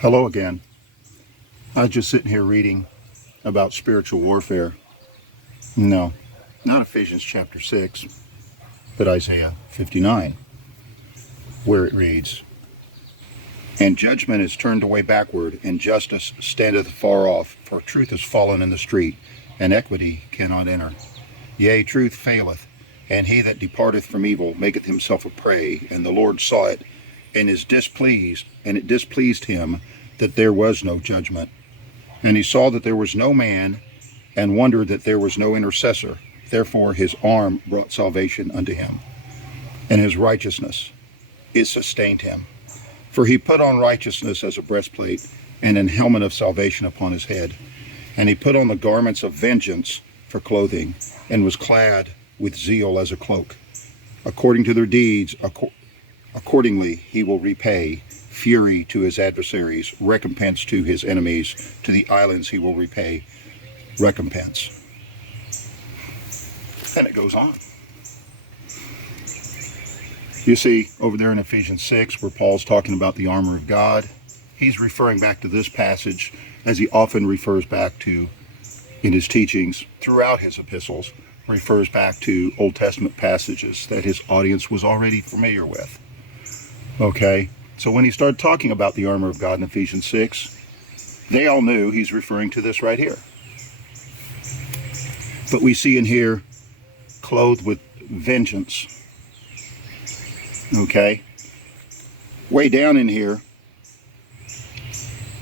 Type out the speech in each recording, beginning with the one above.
Hello again. I was just sitting here reading about spiritual warfare. No, not Ephesians chapter 6, but Isaiah 59, where it reads, "And judgment is turned away backward, and justice standeth far off, for truth is fallen in the street, and equity cannot enter. Yea, truth faileth, and he that departeth from evil maketh himself a prey, and the Lord saw it, and is displeased, and it displeased him that there was no judgment. And he saw that there was no man, and wondered that there was no intercessor. Therefore his arm brought salvation unto him, and his righteousness, it sustained him. For he put on righteousness as a breastplate, and an helmet of salvation upon his head. And he put on the garments of vengeance for clothing, and was clad with zeal as a cloak. According to their deeds, accordingly he will repay fury to his adversaries, recompense to his enemies. To the islands he will repay recompense." And it goes on. You see, over there in Ephesians 6, where Paul's talking about the armor of God, he's referring back to this passage, as he often refers back to in his teachings throughout his epistles, refers back to Old Testament passages that his audience was already familiar with. Okay? So when he started talking about the armor of God in Ephesians 6, they all knew he's referring to this right here. But we see in here, clothed with vengeance. Okay? Way down in here,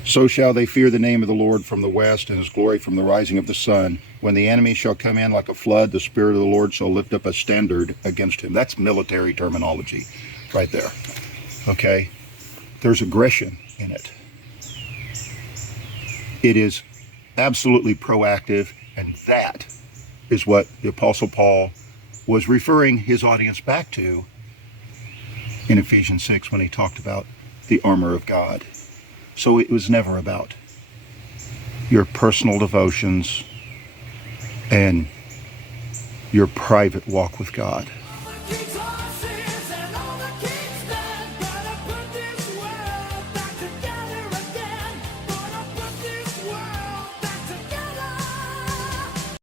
"So shall they fear the name of the Lord from the west, and his glory from the rising of the sun. When the enemy shall come in like a flood, the Spirit of the Lord shall lift up a standard against him." That's military terminology right there. Okay? There's aggression in it. It is absolutely proactive, and that is what the Apostle Paul was referring his audience back to in Ephesians 6 when he talked about the armor of God. So it was never about your personal devotions and your private walk with God.